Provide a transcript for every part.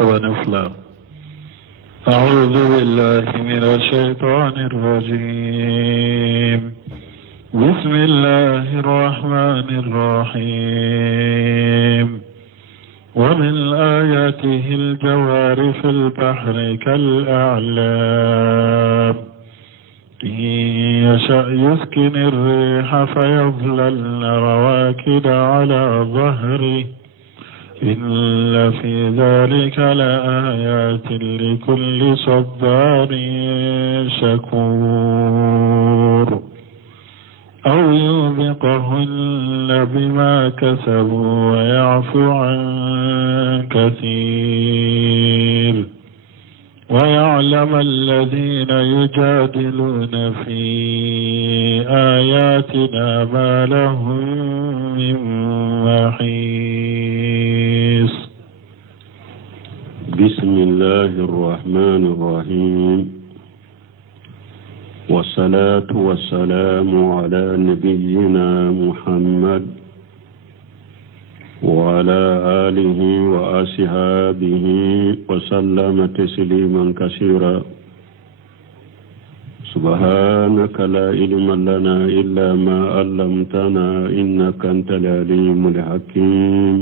ونفلا. أعوذ بالله من الشيطان الرجيم. بسم الله الرحمن الرحيم. ومن آياته الجوار في البحر كالأعلام إن يشأ يسكن الريح فيظللن رواكد على ظهره إن في ذلك لآيات لكل صبار شكور. أو يوبقهن بما كسبوا ويعفو عن كثير ويعلم الذين يجادلون في آياتنا ما لهم من محيص. بسم الله الرحمن الرحيم. والصلاة والسلام على نبينا محمد وعلى آله وأصحابه وسلم تسليما كثيرا. سبحانك لا علم لنا إلا ما علمتنا إنك أنت العليم الحكيم.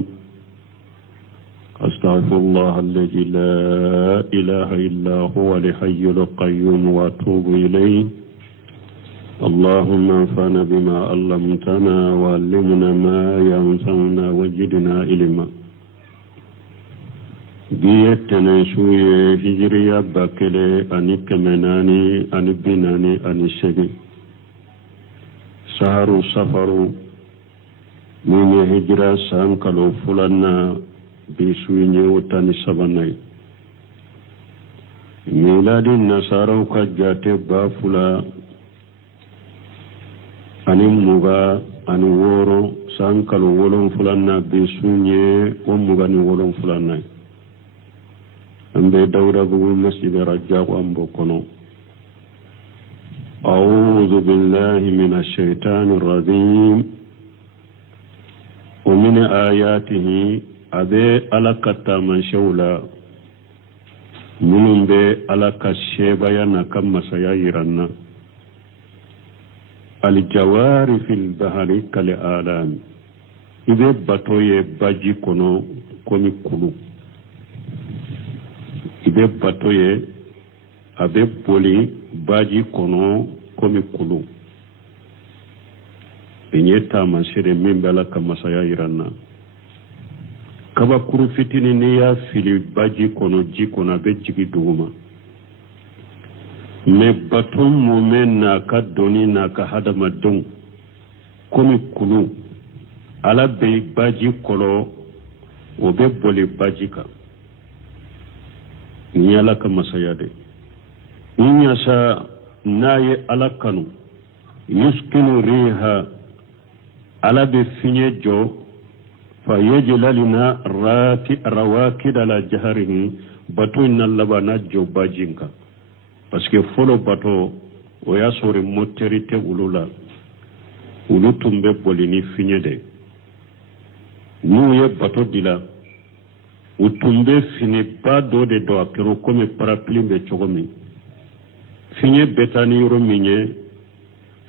أستغفر الله الذي لا إله إلا هو الحي القيوم وأتوب إليه. اللهم انفعنا بما علمتنا وعلمنا ما ينفعنا وزدنا علما. بيتنا شوية هجرية باكلة أني كمناني أني بناني أني شدي سهر سفر من هجرة سانكالو فلنا بسويني وتاني سبناي. ميلاد النصارى وكجاتي بافلا ani muga ani woro sankalo wolon fulanna be sunye o muga ni wolon fulanna ambe dawra bu masjid rajab ambo kono. a'udhu billahi minash shaitanir rajim. wa min ayatihi abe alakata man shawla munum be alaka shebayana kam masaya yiranna aljawari fil bahari kal alam ibe batoye baji kono komi kulu. ibe batoye abe boli baji kono komi kulu. inyeta masere mimbala kamasaya iranna kaba kuru fitini ne ya fili baji kono ji kono abe jigi duguma. me baton momen na ka doni na ka hadama don komi kulu ala be baji kolo o be boli baji ka ni ala ka masaya de ni yasa naye ala kanu yuskinu riha ala be finye jo fa yajlalina rawakid ala jaharihi bato inna labana jo bajinka. parce que folo bato o ya sore motorite ulula ulutumbe bolini finye de nu ye bato dila utumbe fini ba do de do akero comme parapluie be chogomi finye betani yoro minye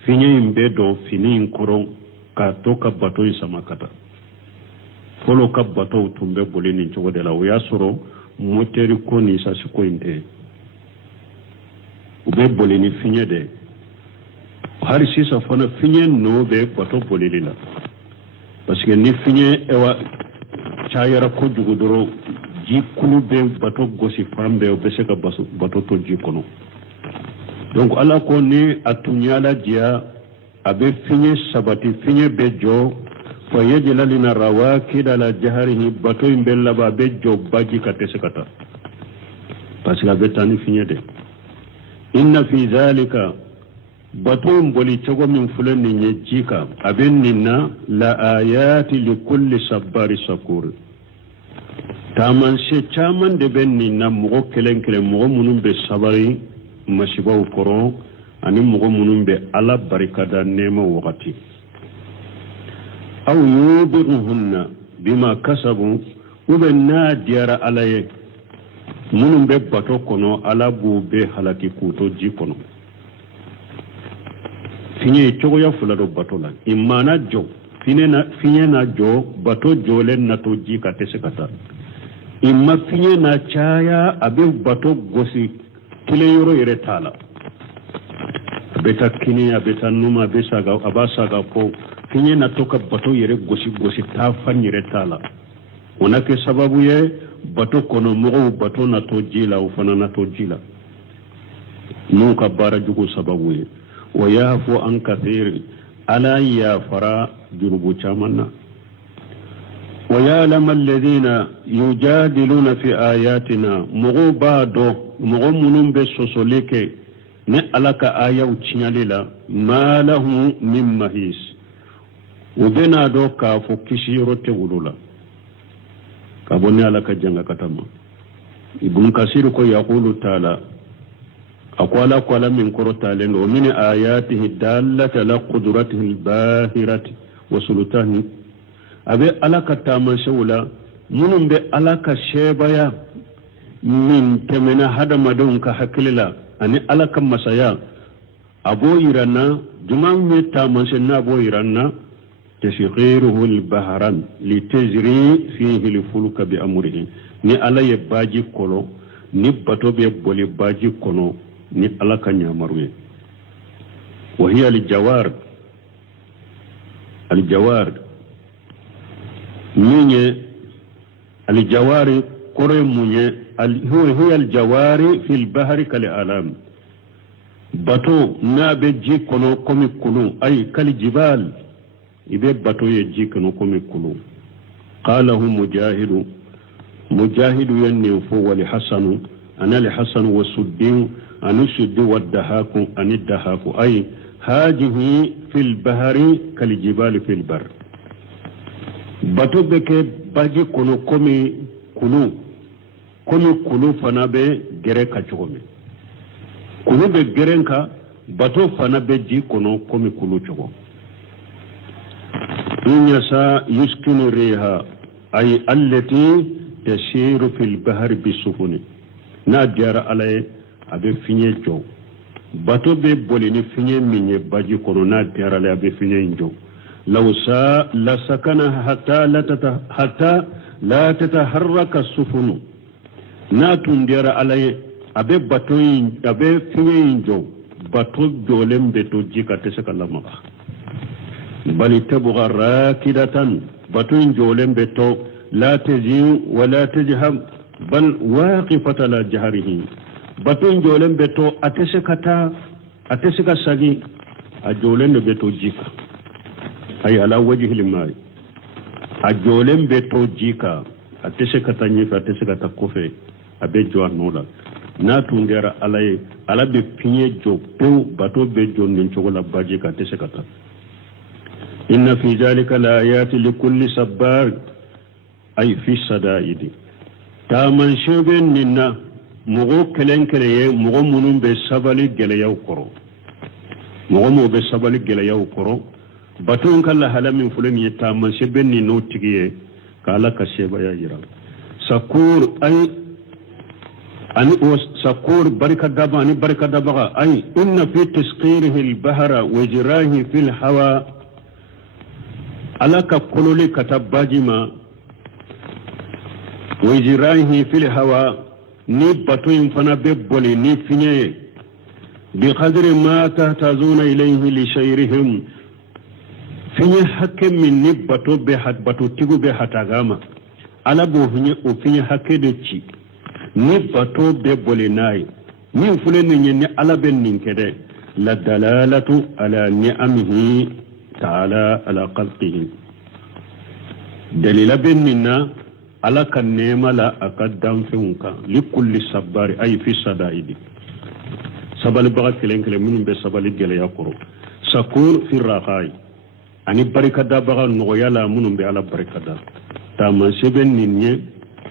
finye imbe do fini inkoro ka toka bato isamakata folo ka bato utumbe bolini chogode la o ya soro motori ko ni sasiko inte ube bolini finye de hari sisa fana finye no be bato bolili la parce que ni finye ewa chayara ko dugudoro ji kulu be bato gosi fambe obese ka bato to ji kono. donc ala ko ni atunyala dia abe finye sabati finye be jo fa yajlalina rawakid ala jaharihi bato imbella ba be jo baji katese kata parce que abe tani finye de inna fi zalika batum boli chago min fulani nye jika abin ninna la ayati li kulli sabbari shakur. taman se chaman de ben ninna mugo kelen mugo munum be sabari masibaw koro ani mugo munum be ala barikada nema wakati. aw yubiruhunna bima kasabu ube na diara alaye munum be bato kono ala bu be halaki kuto ji kono finye chogoya fulado bato la imana jo finye na jo bato jole na to ji ka tese kata imma finye na chaya abe bato gosi kile yoro yere tala beta kini abeta numa besaga abasaga ko finye na toka bato yere gosi ta fan yere tala onake sababu ye bato kono mogo bato na to jila ufana na to jila nuka bara jugo sababu ye wa yafu an kathir ala ya fara jurubu chamanna wa ya'lamu alladhina yujadiluna fi ayatina mogo bado mogo munum be sosoleke ne alaka ayaw chinyalila ma lahu min mahis ubena do ka fo kishiro te wulula kaboni alaka janga katama ibn kasir ko yaqulu taala aqwala qala min qur'an wa min ayatihi dallata la qudratihi al-bahirati wa sultani abe alaka tama shawla munum be alaka shebaya min temena hada madun ka hakilila ani alaka masaya abo irana jumam me tama shenna abo irana تشغيره البحران لتجري فيه الفلك بأمره ni ala ye baji kolo ni bato be boli baji kono ni ala ka nyamaruye wa hiya aljawar minye aljawari kore munye huwa aljawari fil bahri kal alam bato na be ji kono komi kulu ay kal jibal ibe bato ye jikano kome kulu qalahu mujahidu yanni fo wali hasanu ana li hasanu wa suddin anu suddu wa dahaku ani dahaku ay hajihi fil bahri kal jibal fil bar bato beke baji kono kome kulu fana be gere ka chogome kulu be gerenka bato fana be ji kono kome kulu chogo إن يسا يسكن ريها أي التي تسير في البحر بالسفن نادر عليه أبي فيني جو باتو بي بوليني فيني مني باجي كونو نادر عليه أبي فيني جو لو سا لسكنها حتى لا تتحرك السفن ناتندر عليه أبي فيني جو باتو جولم بتو جيكا تسكا لما بل تبغى راكدة بطن جولم بتو لا تزين ولا تجهم بل واقفة لا جهره بطن جولم بتو أتسكتا ساقي أجولم بتو جيكا أي على وجه الماء أجولم بتو جيكا أتسكتا نيفا أتسكتا كوفي أبي جوان نولا ناتون دير على بفيني جو بو بطو بجو ننشوغلا باجيكا أتسكتا إن في ذلك الآيات لكل صبار أي في الصدائد تامن شوبين ننا مغو كلين كليه مغو منون بسبالي جليو كرو مغو مو بسبالي جليو كرو باتون كلا هلا من فلن يتامن شوبين ننو تغيه كالا كشيبا يجرا سكور أي أن سكور بركة دبا أي إن في تسقيره البحر وجراه في الهواء alaka kolole katabajima wajirahi fil hawa ni bato infana be bole ni finye bi qadri ma tahtazuna ilayhi li shayrihim finye hakke min ni bato be hat bato tigu be hatagama ala bo finye hakke de ci ni bato be bole nay ni fulen ni ala ben ninkede la dalalatu ala ni'amihi تعالى على قلقه دليل بيننا على كنيما لا أقدم فيك لكل صبار أي في الصدائد سبال بغا كلين كلين من بسبال جل يقرو سكور في الرخاء أني بركة دا بغا نغيا لا من بألا بركة دا تامان سبن نيني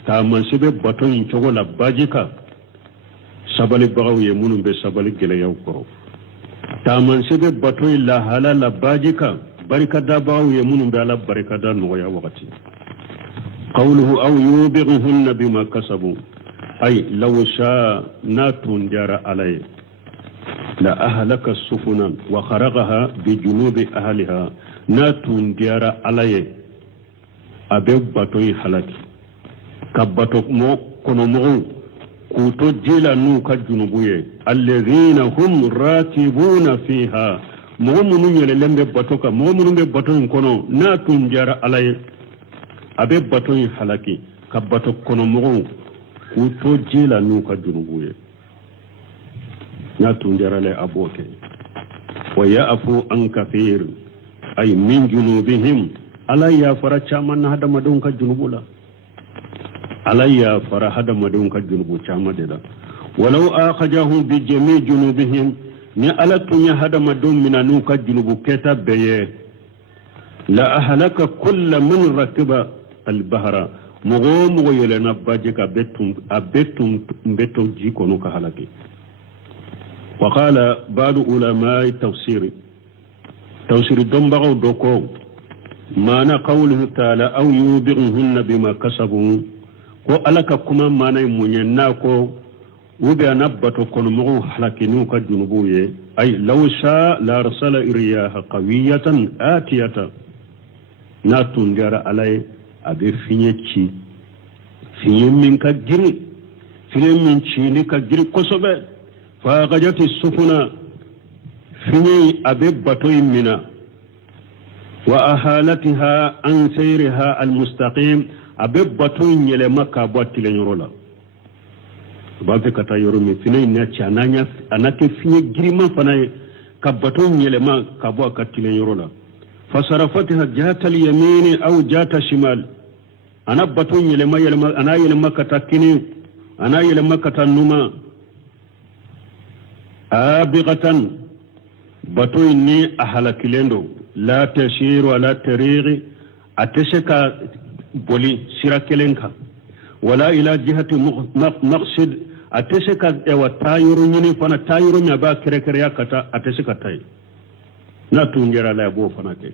تامان سبن بطن ينشغل باجيكا سبال بغا يمون بسبال جل يقرو taman sebe bato illa halala bajika barika da bawo ye munum da la barika da no ya wakati qawluhu aw yubighunna bima kasabu أي لو شاء ناتون جار عليه لأهلك السفن وخرقها بجنوب أهلها ناتون جار عليه أبيب بطوي حلق كبتوك مو كنو مغو كوتو جيلا نوكا جنوبوية الذين هم راكبون فيها مغمونو يللم ببطوكا مغمونو ببطوين كنو ناتون جار عليه أبيب بطوي حلقي كبتوك كنو مغو كوتو جيلا نوكا جنوبوية ناتون جار عليه أبوكي ويأفو عن كثير أي من جنوبهم ألا يافر چامن هذا مدون كجنوبولا ألا يافر هذا مدون كجنوبو چامدلا ولو آخجهم بجميع جنوبهم ni ala tunya hada madum minanu ka junubu keta beye la ahlaka kull man rakiba al bahra mugo yelena baje ka betum betum ji kono ka halaki wa qala ba'd ulama tafsir dombago doko mana qawluhu ta'ala aw yubighunna bima kasabu ko alaka kuma mana munyenna ko وبي نبتو كون مغو حلقينو كجنوبوية أي لو شاء لارسل إرياح قوية آتية ناتون جار علي أبي فينيتشي فين من كجري فين من شيني كجري كسبة فاغجت السفنة فيني أبي بطوي منا وأهالتها عن سيرها المستقيم أبي بطوي يلما كابوات لنرولا bafe kata yoro me fine na chananya anake finye girima fanaye kabato nyelema kabwa katile yoro la fasarafatiha jata al-yamin aw jata shimal ana bato nyelema ana yelema kata kini ana yelema kata numa abigatan bato ni ahalakilendo la tashiru ala tariqi atashaka boli sirakelenka wala ila jihati maqsid ateseka ewa tayuru nyini fana tayuru nyaba kere yakata ateseka tay na tungera la bo fana ke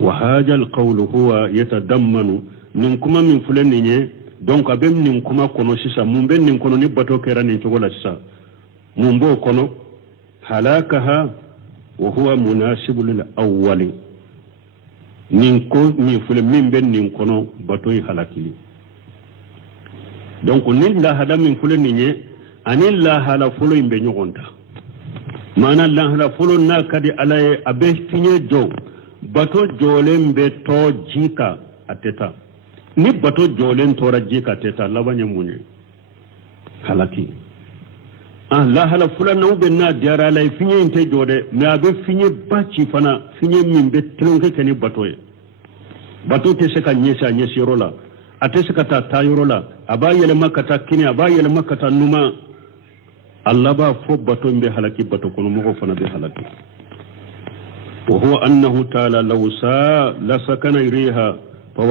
wa hadha alqawl huwa yatadammanu nin kuma min fulani nye donc abem nin kuma kono sisa mumbe nin kono ni bato kera ni togola sisa mumbo kono halakaha wa huwa munasibu lil awwali nin ko ni fulani min ben nin kono bato yi halakili donc nin la hada min fulo ninye anin la hala fulo imbe nyogonta mana la hala fulo na kadi alaye abe finye jo bato jolen be to jika ateta ni bato jolen tora jika ateta labanye munye halaki la hala fulo na ube na diara alaye finye inte jode me abe finye bachi fana finye mimbe tronke keni bato teseka nyesi rola ateseka ta tayorola abayele makata kini abayele makata numa Allah ba fo bato mbe halaki bato kono mo fana be halaki wa huwa annahu ta'ala law sa la sakana iriha fa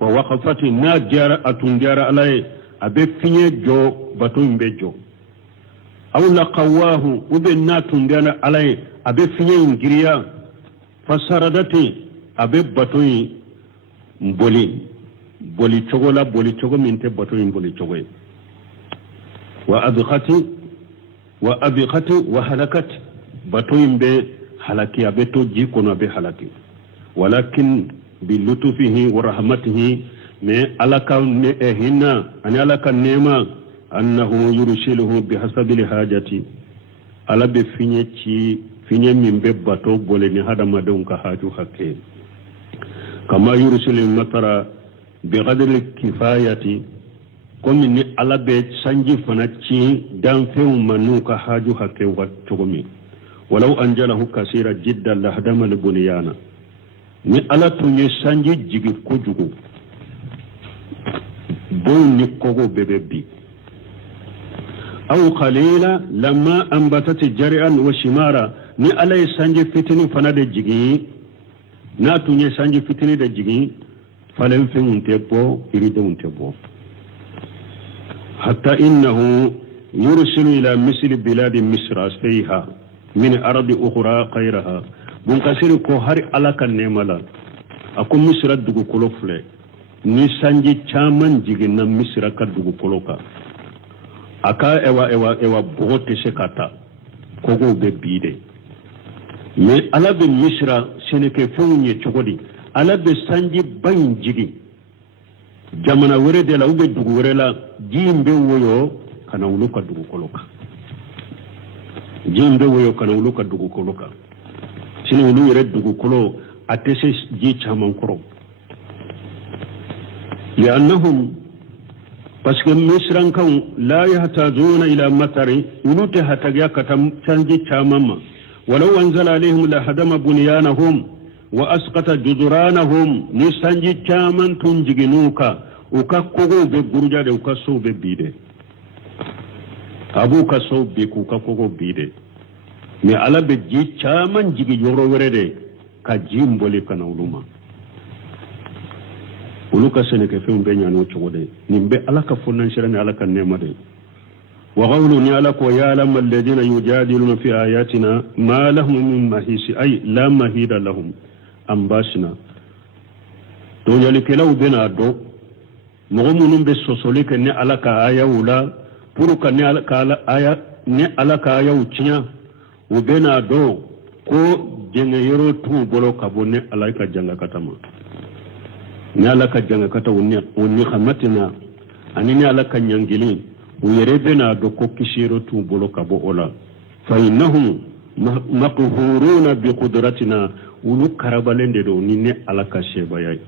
waqafati najara atunjara alay abe finye jo bato mbe jo aw la qawahu ube natundana alay abe finye ngiriya fasaradati abe bato mboli boli chogo minte bato boli chogo wa abqati wa halakat bato imbe halaki abeto jikono abe halaki walakin bi lutufihi wa rahmatihi me alaka ne ehina ani alaka nema annahu yurshiluhu bihasabi hajati ala be finye mimbe bato bole ni hada madon ka haju hakke kama yurshilu matara بقدر الكفاية كم ni ala be sanji fana ci dan few manuka haju hakke watugumi walau anjalahu kaseera jiddan la hadama al bunyana ni ala tunye sanji jigi kujugu don ni kogo bebebi aw qalila lamma anbatat jari'an wa shimara ni ala sanji fitini fana de jigi na tunye sanji fitini de jigi فلن فهم تبو يريدون تبو حتى إنه يرسل إلى مثل بلاد مصر فيها من أرض أخرى غيرها منكسر كوهر على كنملا أكون مصر دغو كلوفله ni sanji caman jiginna misira ka dugukolo kan a ka ewa bogo tɛ se ka ta kogow bɛ bi de mais ala bɛ misira sɛnɛkɛfɛnw ye cogo di ala bɛ sanji ba in jigin jamana wɛrɛ de la ou bien dugu wɛrɛ la ji in bɛ woyo ka na olu ka dugukolo kan ji in bɛ woyo ka na olu ka dugukolo kan sinon olu yɛrɛ dugukolo a tɛ se ji caman kɔrɔ لأنهم parce que misrankan la yahtajuna ila matari ulute hataga katam canji chamama walau anzala alaihim la hadama bunyanahum wa asqata juduranahum ni sanji chaman tunjiginuka ukakogo be burja de ukaso be bide abu kaso be ukakogo bide me ala be ji chaman jigi yoro werede ka jimbole kana uluma uluka seneke fe mbe nyano chogode nimbe alaka fonnan shirani alaka nema de wa qawlu ni alaka ya lam alladhina yujadiluna fi ayatina ma lahum min mahisi ay la mahida lahum ambashna to yalikelaw bena do mogumunum be sosole ke ne alaka aya wula puru ka ne alaka aya ne alaka aya uchinya u bena do ko jenge yoro tu bolo kabone alaika janga katama ni ala ka janga kata wonni khamatina ani ni ala ka nyangili uyerebe na do ko kishiro tu bolo kabo ola fa innahum maqhuruna bi qudratina ulu karabalende do ni ne ala ka sheba yai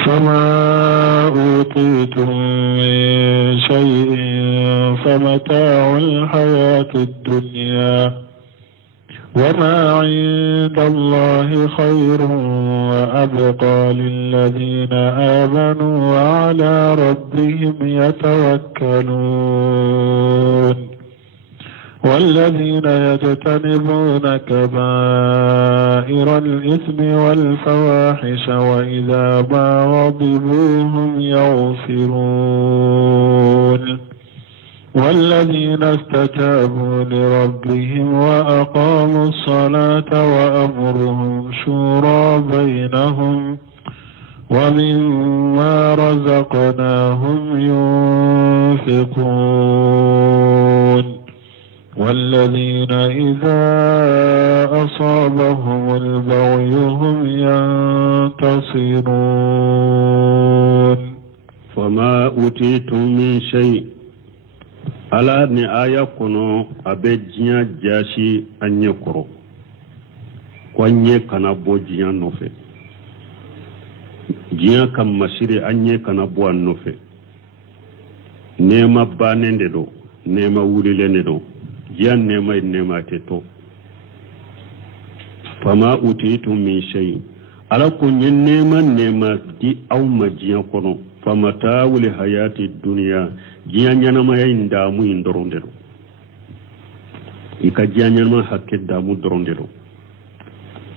فما أوتيتم من شيء فمتاع الحياة الدنيا وما عند الله خير وأبقى للذين آمنوا وعلى ربهم يتوكلون والذين يجتنبون كبائر الإثم والفواحش وإذا ما غضبوا هم يغفرون والذين استجابوا لربهم وأقاموا الصلاة وأمرهم شورى بينهم ومما رزقناهم ينفقون والذين إذا أصابهم البغي هم ينتصرون فما أوتيتم من شيء ala ni aya kono abe jinya jasi anye koro kwanye kana bo jinya nofe jinya kam masiri anye kana bo nofe nema banende do nema wulilene do jiyan nema teto fama utitu min shay ala ko nema di aw majiya kono famata wuli hayati dunya jiya nyanama ya indamu indorondero ika jiya nyanama hakke damu dorondero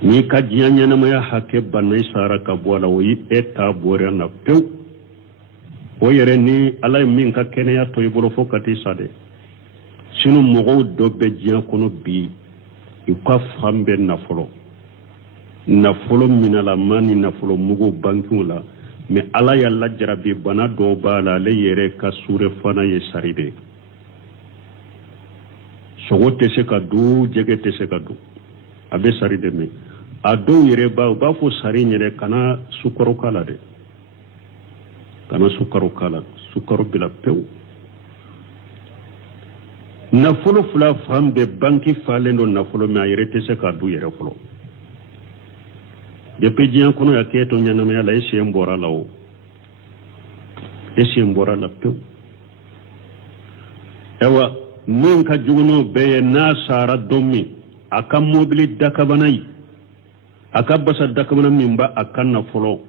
ni ka jiya nyanama ya hakke banai sara ka bola wi eta bore na pew o yere ni ala min ka kene ya toy bolo fokati sade sinu mogo do be jiya kono bi ika fambe na folo minala mani na folo mugo bankula me ala yalla jarabi bana do bala le yere ka sure fana ye saride sogote se ka du jegete se ka du abe saride me ado yere ba fo sari nyere kana sukoro kala de kana sukoro bila pew na folo fula fambe banki falendo na folo me ayere te se ka du yere folo depuis jiyan kono ya keto nyanama ya la ese mbora lawo ese mbora la pew ewa min ka juguno be na sara domi aka mobili dakabanai aka basa dakabana mimba akanna folo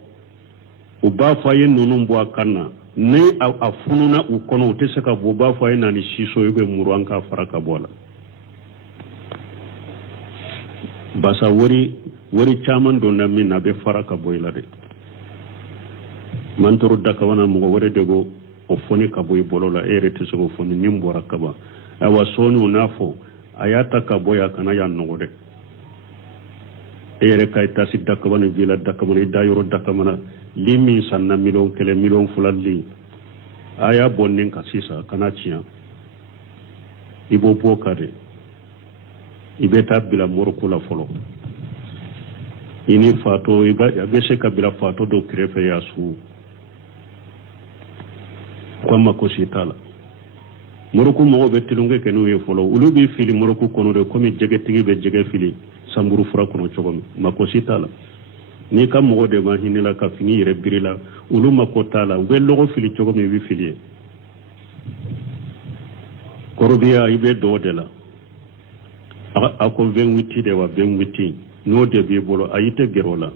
uba faye nunun bo akanna ne afununa ukono uteseka bo ba faye nani shiso yobe muruanka faraka bola basa wori chaman do na min abe faraka boyla de man toro dakawana mo wore dego o foni ka boy bolola erete so foni nimbo rakaba awa sonu nafo ayata ka boya kana ya nogode ere kay tasi dakamana jila dakamana dayoro dakamana limi sanna million fulalli aya bonnin ka sisa kana ciya ibo bokare ibeta bila moroko la folo ini fato ibe se kabila fato do krefe ya su kwama ko sitala moroko mo be tilunge kenu ye folo ulubi fili moroko kono de komi jege tigi be jege fili samburu fura kono chogomi mako sitala ni kam mo de ma hinila ka fini yere birila ulu mako tala be logo fili chogomi wi fili korobiya ibe do de la ako 28 de wa 28 no de be bolo ayite gerola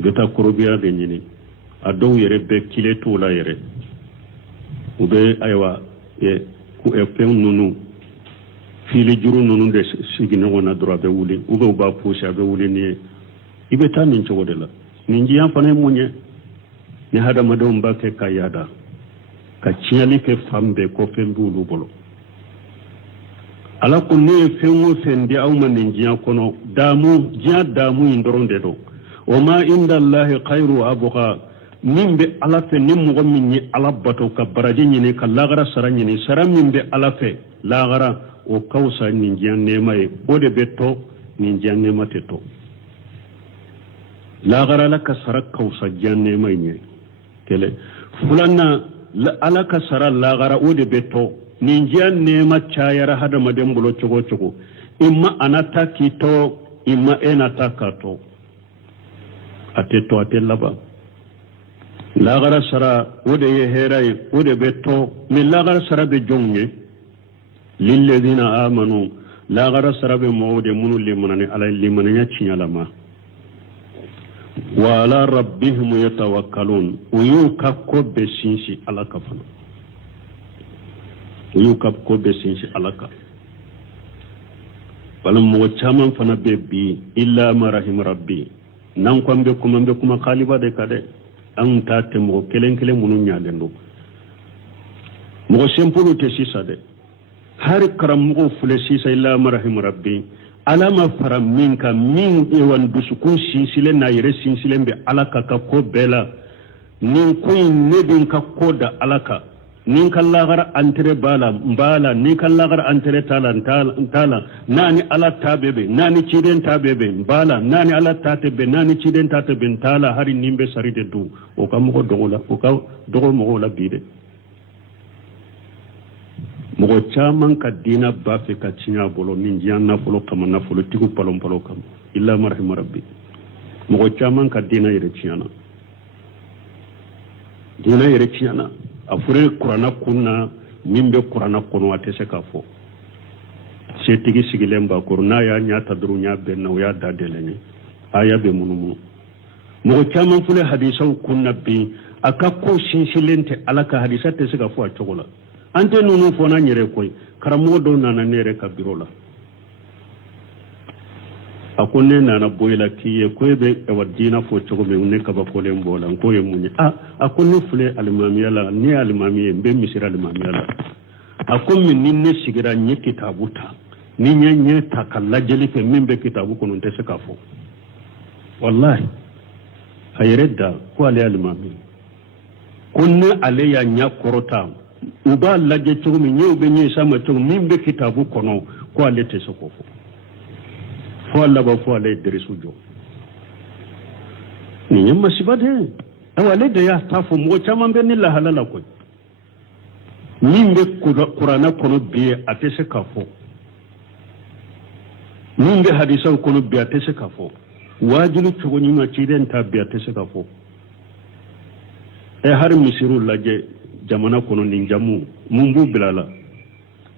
beta korobiya be nyini ado yere be kile to la yere ube aywa ku pen nunu fili juru nunu de sigine wona dura be wuli ube ba pusha be wuli ni ibe tan nin chogo de la nin jiyan fane munye ni hada madon ba ke kayada ka ciali ke fambe ko fembulu bolo ala ko ne fenwo fendi awma nin jiyan kono damu indoronde do o ma inda allah khairu abqa min be ala fe nin mo min ni ala bato ka baraje ni ka lagara sarani ni saram min be ala fe lagara o kawsa nin jiyan ne may o de betto nin jiyan ne mateto lagara la ka sarak kawsa jiyan ne may ni tele fulanna ala ka sara lagara o de betto nin jiyan ne ma chayara hada madem bulo chogo imma anata kito imma enata kato ateto atellaba lagara sara wode ye heray wode betto min lagara sara be jonge lilladina amanu lagara sara be mawde munu limanani ala limananya chinyalama wa ala rabbihim yatawakkalun uyu kakko be sinsi ala kafana uyu kakko be sinsi ala ka balam mo chaman fana be bi illa marahim rabbi nan kwambe kuma khaliba de kade an ta temo kelen munu nyalendo mo sempulu te sisa de har karam mo fule sisa illa marahim rabbi alama fara minka min ewan dusukun sinsile na yere sinsile be alaka ka ko bela nin koyin nedin ka ko da alaka nin kallagar antere mbala ni kallagar antere tala nani ala tabebe nani ciden tabebe mbala nani ala tatebe nani ciden tatebe tala hari nimbe saride du o kam ko dogo mo la bide mo chaman ka dina ba fe ka cinya bolo min jianna folo kam na folo tigu palom kam illa marham rabbi mo chaman ka dina yere ciana afure kurana kunna mimbe kurana kono atese kafo setigi sigilemba kurna ya nyata durunya benna ya dadelene aya be munumu mo chaman fule hadisa kunna bi akakko sinsilente alaka hadisa tese kafo a chogola ante nunu fona nyere koy karamo do nana nere kabirola akonne nana boyla kiye koybe e wadina fo chogo be unne kaba kole mbola ngoye munye akonne fule almamiyala ni almamiye be misira almamiyala akonne ninne sigira nye kitabuta ni nye takalla jeli fe mimbe kitabu kono tese kafo wallahi hayredda ko ale almami konne ale ya nya korota uba laje chogo mi nyewbe nye sama chogo mimbe kitabu kono ko ale tese kofo fo Allah ba fo Allah idrisu jo ni nyamma sibade awale da ya tafu mo chama be ni la halala ko nimbe qur'ana kono biye atese kafo nimbe hadisa kono biye atese kafo wajilu chogo nyima chiden ta biye atese kafo har misiru laje jamana kono ni jamu mumbu bilala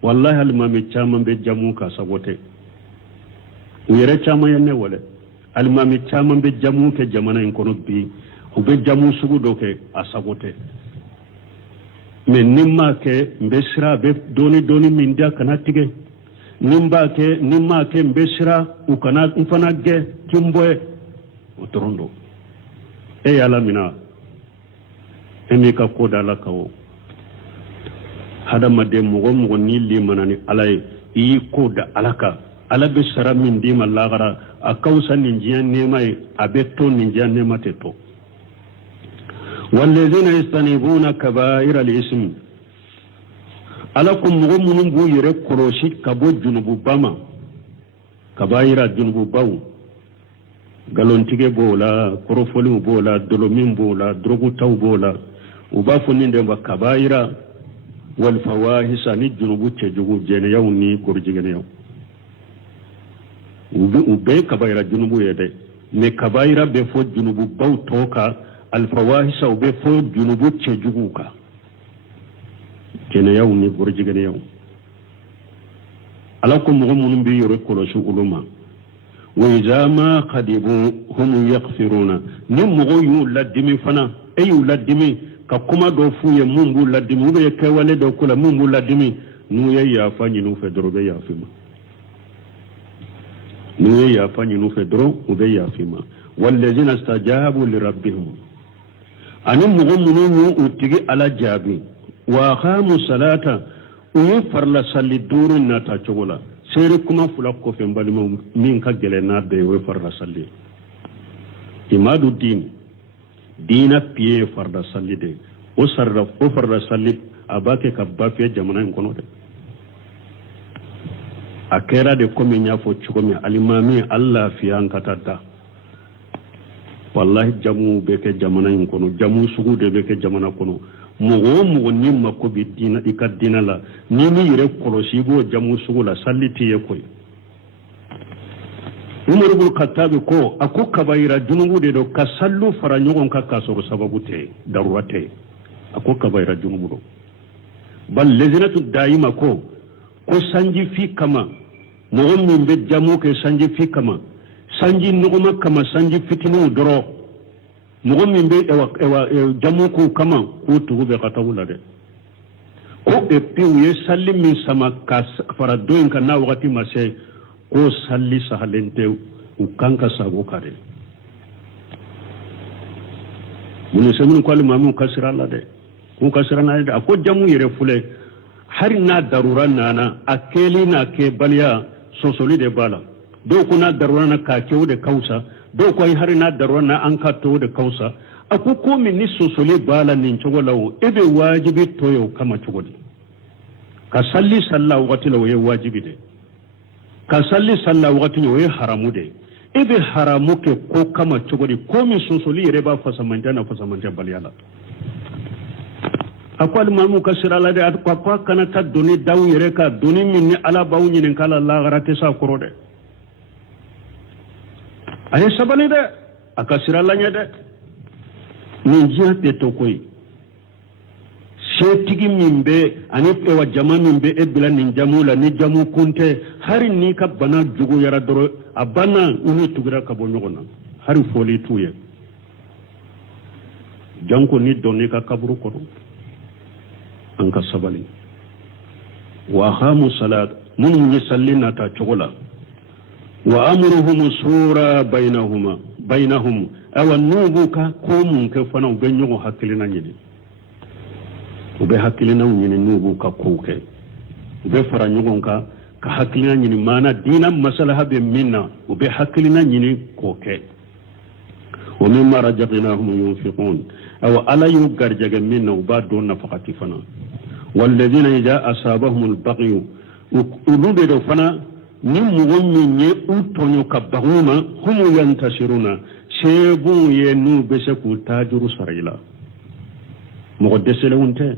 wallahi almami chama be jamu ka sabote uyere chama yanne wala almami chama be jamu ke jamana en kono bi ube jamu sugu doke asabote me nimma ke mbesra be doni mindia kana tige nimma ke mbesra ukana ufana ge kimboe otorondo e yala mina emi ka koda la kawo hada madde mugo ni limanani alay yi koda alaka ala be sara min di malagara akausa ninjian nema abeto ninjian nema teto wallazina yastanibuna kaba'ira al-ism alakum mu'minun bu yere koroshi kabo junubu bama kaba'ira junubu bawu galontige bola korofoli bola dolomin bola drogu taw bola ubafu ninde ba kaba'ira wal fawahisa ni junubu cejugu jene yawni gorjigene yaw ube kaba'ira junubu yede me kaba'ira be fo junubu baw toka al fawahisa ube fo junubu cejugu ka jene yawni gorjigene yaw alakum mu'minun bi yore koloshu uluma وإذا ما قدبوا هم يغفرون نمغو يولدمي فنا أي يولدمي ككما دوفو يمونغو لدمي ويكوالي دوكولا مونغو لدمي نويا يافاني نوفي درو بي يافيما نويا يافاني نوفي درو وبي يافيما والذين استجابوا لربهم أن مغمنون أتغي على جابي وأقاموا الصلاة ويفر لسالي دور ناتا چولا sere kuma fula ko fe mbali min ka gele na be we farda salli imadu dina piye farda salli de o sarra o farda salli abake ka bafe jamana en kono de akera de komi nya fo chukomi alimami allah fi an katata wallahi jamu be ke jamana en kono jamu sugu de be ke jamana kono mugo nimma ko bi dina ikadina la ni mi yire kolosi go jamu sugu la salliti ye koy umar ibn khattab ko ako kabaira junubu de do kasallu fara nyogon ka kasoro sababu te darurate ako kabaira junubu do bal lezinatu daima ko sanji fi kama mugo min be jamu ke sanji fi kama sanji nuguma kama sanji fitinu doro mugo min be ewa jamu ko kama ko tugo be katawula de ko e piuye salli min sama ka fara doin ka na wakati mase ko salli sahalente u kanka sago kare mun se mun ko mamu kasira la de ko kasira na de ko jamu yere fule har na darura nana akeli na ke baliya sosoli de bala do kuna darura na ka ke de kausa do ko har na darura na an ka to de kausa aku ko min ni sosoli bala nin chogolawo ebe wajibi toyo kama chogodi ka salli sallahu wati lawo wajibi de ka salli sallahu wati yo haramu de ebe haramu ke ko kama chogodi ko min sosoli yere ba fasamanta baliyala akwal mamu kasirala de akwa kana ta doni daw yere ka doni min ni ala bawu nyinen kala la garate sa korode ay sabani de akasirala nya de ni jiya te to koy setigi mimbe ani ewa jama mimbe ebila ni jamula ni jamu kunte hari ni ka bana jugo yara doro abana uni tugira ka bonyogona hari foli tuye janko ni doni ka kaburu kono anka sabali wa khamu salat mun yusallina ta chogola wa amruhum sura bainahum aw nubuka kum ke fana be nyogo hakilina nyidi ube hakilina nyini nubuka kuke ube fara nyogo ka hakilina nyini mana dina masalaha be minna ube hakilina nyini koke wa mimma rajaqnahum yunfiqun aw ala yugarjaga minna ubadun nafaqati fana والذين إذا أصابهم البغي ولودوا فنا نمغني يؤتون كبهما هم ينتصرون سيبو ينو بسكو تاجر سريلا مقدس لونته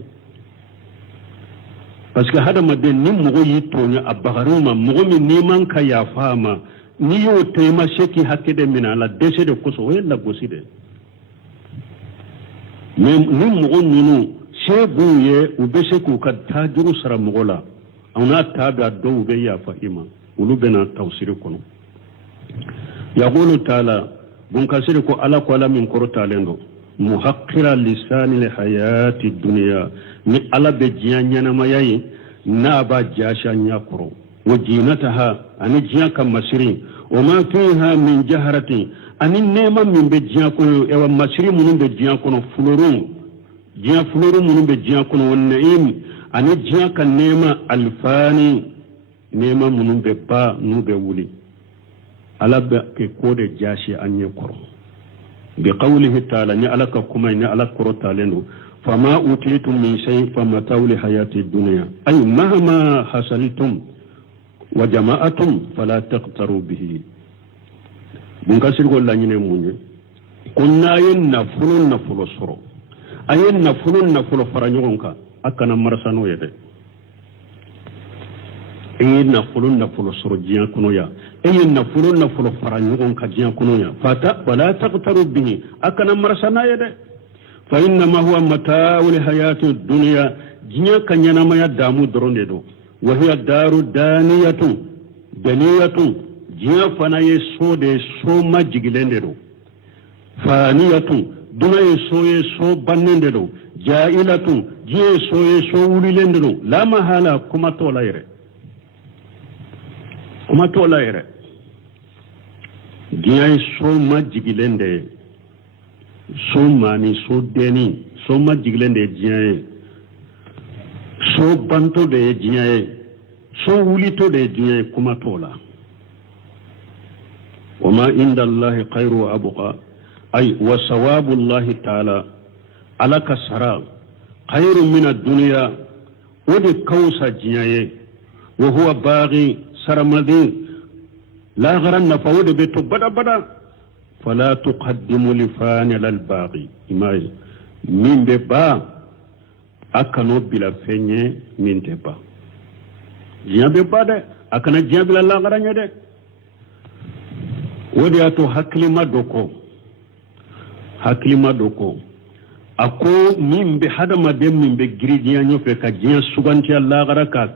parce que hada madde nim mugo yittonya abbagaruma mugo min niman ka ya fama ni yo tema sheki hakkede min ala dese de koso wala goside nim mugo nunu shebu ye ubeshe ku ka tajiru sara mugola awna tabi do be ya fahima ulu bena tawsir kono yaqulu taala bun kasir ko ala ko ala min korota lendo muhaqqira lisani li hayati dunya ni ala be jianya mayayi na ba jasha nyakoro wajinataha ani jiya kam masiri wa ma fiha min jaharati ani nema min be jiya kono e wa masiri mun be jiya kono fulurun jiya fuluru munun be jiya kono won na'im ani jiya kan nema alfani nema munun be ba nu be wuli ala ke kode jashi anye koro bi qawlihi ta'ala ni alaka kuma ni ala koro talenu fama utitum min shay'in famata'u li hayati dunya ay mahma hasaltum wa jama'atum fala taqtaru bihi mun kasir go la nyine munye kunna yin nafulo soro ayen nafulo faranyoka akana marsano yede eyin nafulo soro jiyan kuno ya eyin nafulo faranyoka jiyan kuno ya fata wala taqtaru bihi akana marsana yede fa inna ma huwa mata'ul hayati dunya jinya kanyana maya damu doronde do wa hiya daru daniyatu jiya fana ye so de so majigilende do faniyatu duna ye so bannende do jailatu jiye so wulilende do la mahala kuma to layre jiya so majigilende so mani so deni so majigilende jiya so banto de jiya so wulito de jiya kuma to la وما عند الله خير وأبقى أي وثواب الله تعالى على كسرى خير من الدنيا ودي كوسا جنايه وهو باغي سرمدي لا غرن فود بيتو بدا فلا تقدم لفان للباغي إماي من ببا أكنو بلا فني من تبا جناب ببا ده أكنا جناب لا غرن ده wodi ato haklima doko ako min be hadama dem min be giridiya nyofe ka jiya suganti Allah garaka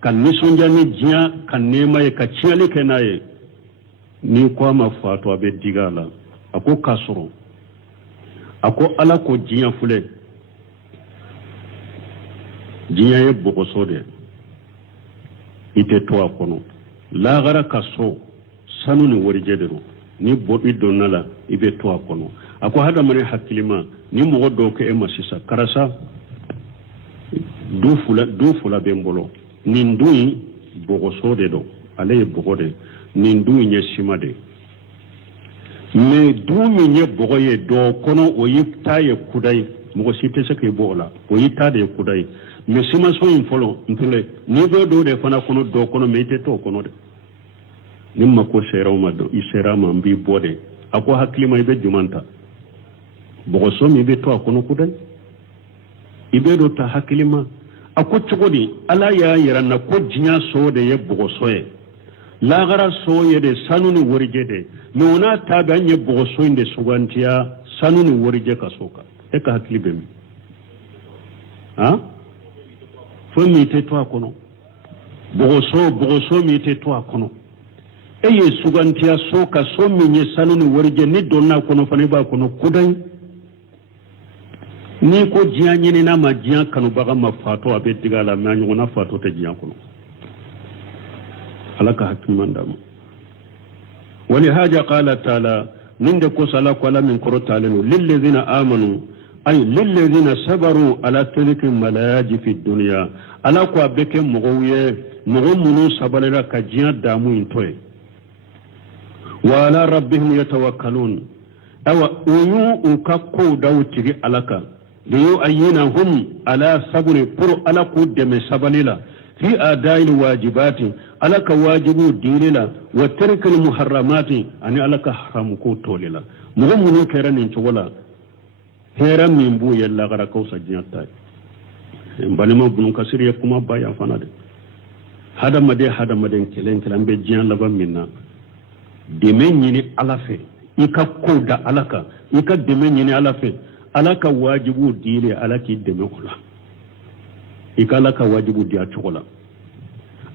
kan nisonja ni jiya kan nema ye ka ciali kenaye ni kwa mafato abe digala ako kasoro ako ala ko jiya fule jiya ye bogosode ite to akono la garaka so sanu ni wari jedero ni bobi donnala ibe to akono ako hada mane hakilima ni mo do ke emasisa karasa du fula bembolo ni ndui bogo sode do ale bogode ni ndui nye simade me du mi nye bogo ye do kono o yipta ye kudai mo site se ke bola o yita de kudai me sima so infolo ntule ni do de fana kono do kono me te to kono de nimma ko seraw do isera ma mbi bode ako haklima ibe jumanta bogo so mi be to akono kudai ibe do ta haklima ako chogodi ala ya yaranna ko jinya so de ye bogo soye la gara so ye de sanuni worije de nona ta ganye bogo so inde sugantiya sanuni worije ka soka e ka haklibe mi ha fo mi te to akono bogo so mi te to akono eye sugantiya soka so minye sanuni warje ni donna kono fane ba kono kudai ni ko jiya nyine na ma jiya kanu baga ma fato abe digala ma nyu na fato ta jiya kono alaka hakiman da mu wali haja qala taala min da ko sala ko la min qoro talenu lil ladina amanu ay lil ladina sabaru ala tilka malaji fi dunya ala ko abeke mugoye mugumunu sabalera ka jiya damu intoy وعلى ربهم يتوكلون أو أكاكو داوتي ألكا ليؤينهم على صبر برو على قدم سبللا في أداء الواجبات ألك واجب دينلا وترك المحرمات أن ألك حرمكو توللا مغمونو كيران انتولا هيران من بو يلا غرقو سجناتا مبالما بنو كسير يكما بايا فانا هذا مدين كلين بجيان لبا منا deme nyini alafe ika koda alaka ika deme nyini alafe alaka wajibu dire alaki deme ola ika alaka wajibu dia chokola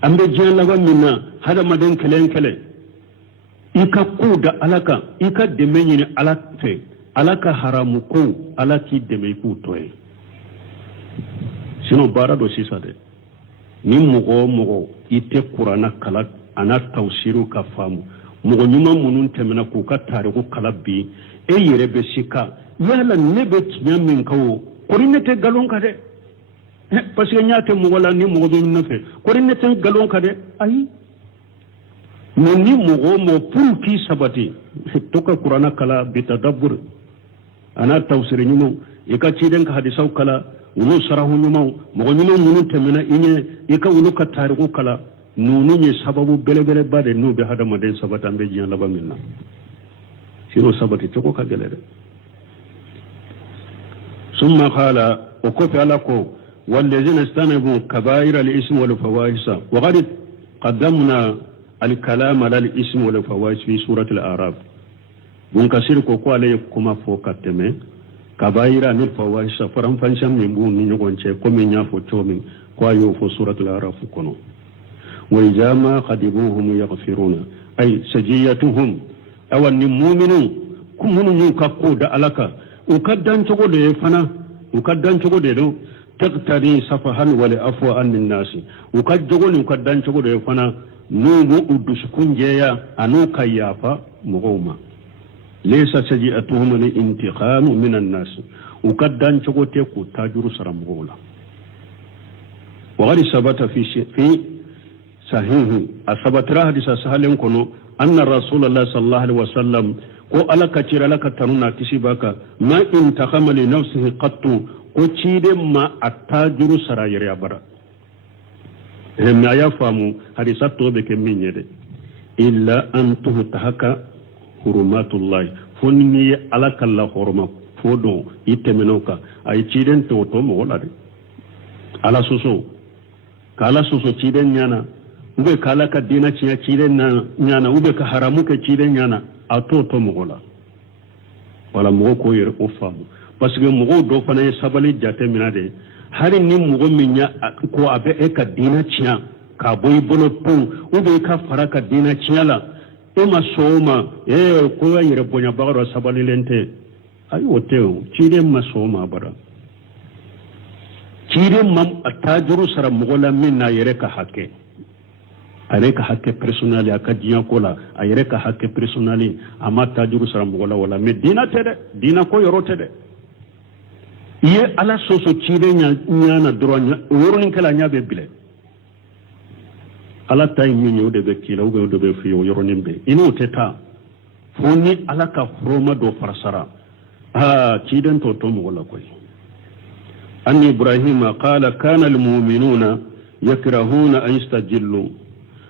ambe jela ba minna hada maden kele ika koda alaka ika deme nyini alafe alaka haramu ko alaki deme ku toy sino bara do sisa de ni mugo ite qur'ana kala ana tawsiru ka famu mugo nyuma munun temena ku ka tare ko kalabbi e yere be sika yala nebe nyamin kawo korinete galon ka de parce que nyaate mugo la ni mugo be nafe korinete galon ka de ay ni mogo mo pour ki sabati toka qur'ana kala bitadabbur ana tafsir nyumo ika ciden ka hadisaw kala wulu sarahu nyumo mogo nyumo munu temena inye ika wulu ka tariku kala nunu nye sababu bele bele bade no be hadama den sabata be jiyan laba minna sino sabati toko ka gelere summa qala wa kufi alako والذين استنبوا كبائر الاسم والفواحش وقد قدمنا الكلام على الاسم والفواحش في سورة الأعراف بنكسر كوكو عليه كما فوقتمه كبائر الفواحش فرم فانشام نبون نيغونچه كومي نيافو تومي كوايو في سورة الأعراف كنو وإذا ما قدبوهم يغفرون أي سجيتهم أو النمومنون كمون يكاكو دا ألكا وكدان تقو دي فنا وكدان تقو دي دو تقتدي صفحا ولأفوى عن الناس وقد جغل وقد جغل فنا نوبو udusukun jeya anuka yafa mugoma laysa saji'atuhum al-intiqam min an-nas وقد جغل ku tajuru sara mugola وقد ثبت في صحيح اثبت حديث سهل كنو ان رسول الله صلى الله عليه وسلم ko alaka cira laka tanuna kisibaka ma intaqama li nafsihi qattu ko cide ma attajuru sarayere abara ma ya famu hadisa to be ke minyede illa an tuhtahaka hurumatullah fonni alaka la horma fodo itemenoka ay ciden to mo wala de ala soso kala soso ciden nyana ube kala ka dina ciya ciden nyana ube ka haramu ka ciden nyana ato to mo wala mo ko yere o famu parce que mogo do fana ye sabali jate mina de hari ni mogo minya ko abe e ka dina ciya ka boy bolo pon o be ka fara ka dina ciya la e ma soma ko yere bonya bagaro sabali lente ay wote cide ma soma bara cide mam atajuru sara mogo la minna yere ka hakke are ka hakke personnali aka diya ko la ayere ka hakke personnali ama tajuru sara mogo la wala me dina tede dina ko yoro tede ye ala soso cide nyana dronya woroni kala nyabe bile ala tay minyo de be kila ube de be fiyo yoroni be ino teta foni ala ka froma do farsara ciden to to mo wala koy an ibrahima qala kana al mu'minuna yakrahuna an yastajillu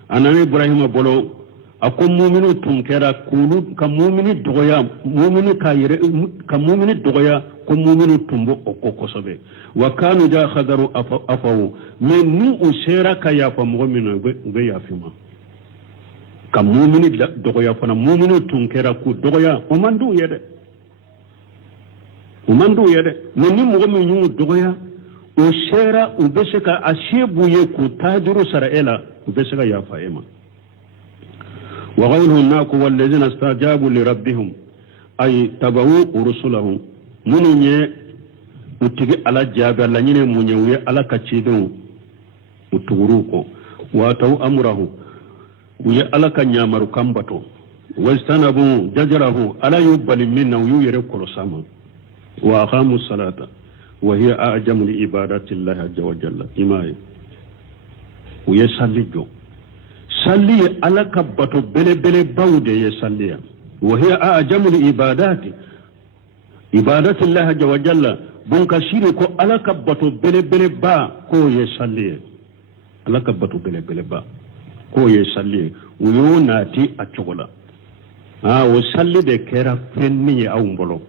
anan ibrahima bolo akom mu'minu tunkera kulu kam mu'mini doya mu'mini kayire kam mu'mini doya ko mu'minu tumbo okko sobe wa kanu ja khadaru afawu men nu usera kaya fa mu'minu be yafima kam mu'mini doya fana mu'minu tunkera ku doya o mandu yede men ni mu'minu doya o sera u beseka ashebuye ku tajuru saraela u beseka yafa ema وغيره الناك والذين استجابوا لربهم أي تبعوا رسلهم مني وتجي على جابر لنين منيوي على كتشيدون وتغروكو واتوا أمره ويا على كنيامر كمبتو واستنبوا ججره على يقبل منا ويرك رسما وأقاموا الصلاة وهي أعجم لعبادات الله عز وجل إماي ويسلجوا salli ala kabbato bele bele bawde ye salliya wa hiya ajamu li ibadati Allah azza wa jalla bun kashiri ko ala kabbato bele bele ba ko ye salliya ala kabbato bele bele ba ko ye salliya uyo nati achogola o salli de kera fenni aw mbolo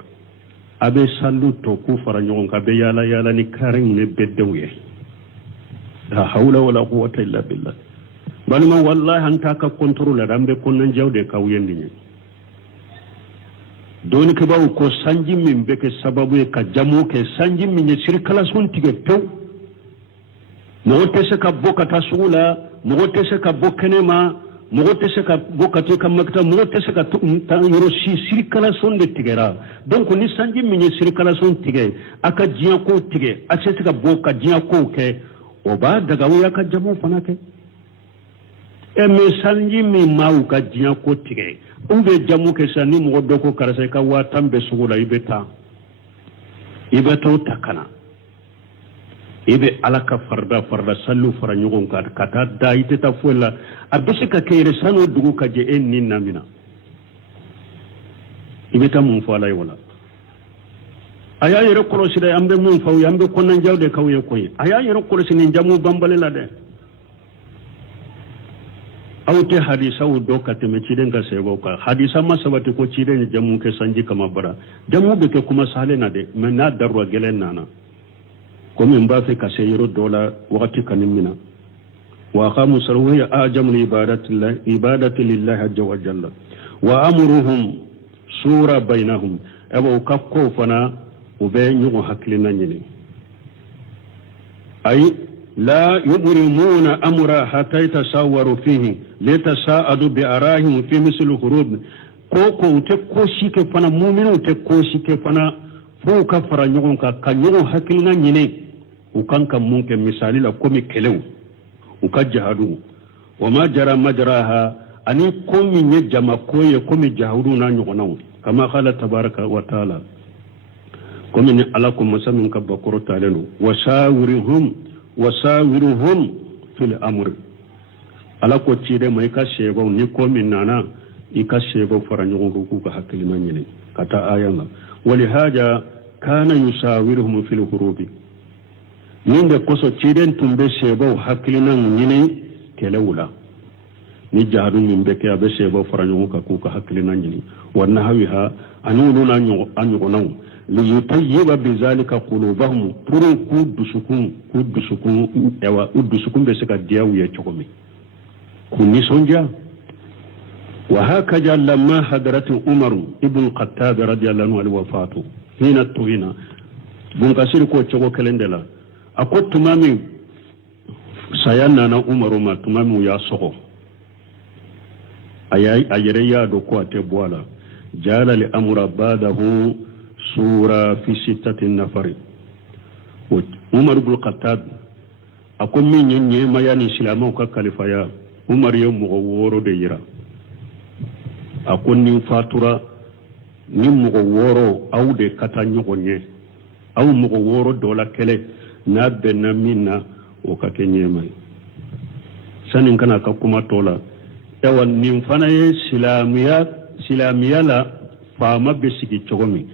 abe sallu to ku fara nyon ka be yala ni karin ne beddewe la hawla wala quwwata illa billah balma wallahi anta ka contrôle rambe konnan jawde ka wuyendi ni doni ke bawo ko sanji min be ke sababu ka jamu ke sanji min ne sirkala sun tige pew mo tese ka bokata sugula mo tese ka bokene ma mo tese ka bokati ka makta mo tese ka ta yoro si sirkala sun de tigera donc ni sanji min ne sirkala sun tige aka jiya ko tige a ce ka boka jiya ko ke o ba daga wuya ka jamu fanake me sanji mi mau ka jiya ko tige umbe jamu ke sani mo do ko karase ka watambe sugula ibeta takana ibe alaka farda sallu fara nyogon ka kata da ite ta fuela abese ka kere sano dugu ka je en nin namina ibe ta mun fa lay wala aya yere kolosi de ambe mun fa yambe konan jawde kawye koy aya yere kolosi ni jamu bambale la de awte hadisa wo do ka teme ciden ka sebo ka hadisa ma sabati ko ciden jamu ke sanji kama bara jamu be ke kuma sale na de men na darwa gelen nana ko min ba fe ka seyro dola wakati kanimina wa qamu sarwi ajamu ibadati lillahi azza wa jalla wa amruhum sura bainahum abo kakko fana ube nyugo haklina nyini ay la yubrimuna amra hatta yatasawwaru fihi litasaadu bi arahim fi misl khurub ko te ko shike fana mu'minu te ko shike fana fo ka fara nyugo ka nyugo haklina nyini ukanka munke misali la komi kelew ukajahadu wama jara majraha ani komi nye jama koye komi jahadu na nyugo kama qala tabaraka wa taala komi ni alakum masamin ka bakoro talenu wasawiruhum fil amr alako tire mai ka shego ni komi nana ika shego fara nyugo ku ka hakilima nyine kata ayanga wali haja kana yusawiruhum fil hurubi ninde koso ciden tumbe shebo hakilina nyine kelewula ni jahadu min beke abe shebo faranyo ka ku ka hakilina nyine wanna hawiha anulu na anyo naw li yutayyiba bizalika qulubahum puru ku dusukun ewa udusukun be seka diawu ya chokomi kuni sonja wa hakaja lamma hadarat umar ibn khattab radiyallahu anhu wafatu hina tuina bun kasir ko chogo kelendela ako tumami sayanna na umaru ma tumami ya soho ayere ya do ko ate boala jala li amra badahu sura fi sittati nafari umar ibn khattab ako min nyenye mayani islamu ka khalifa ya umar yo mo woro de yira ako ni fatura ni mo woro awde kata nyogonye aw mo woro dola kele na benna minna o ka kenye mai sanin kana ka kuma tola yawan nin fana ye silamiya la fama be sigi cogomi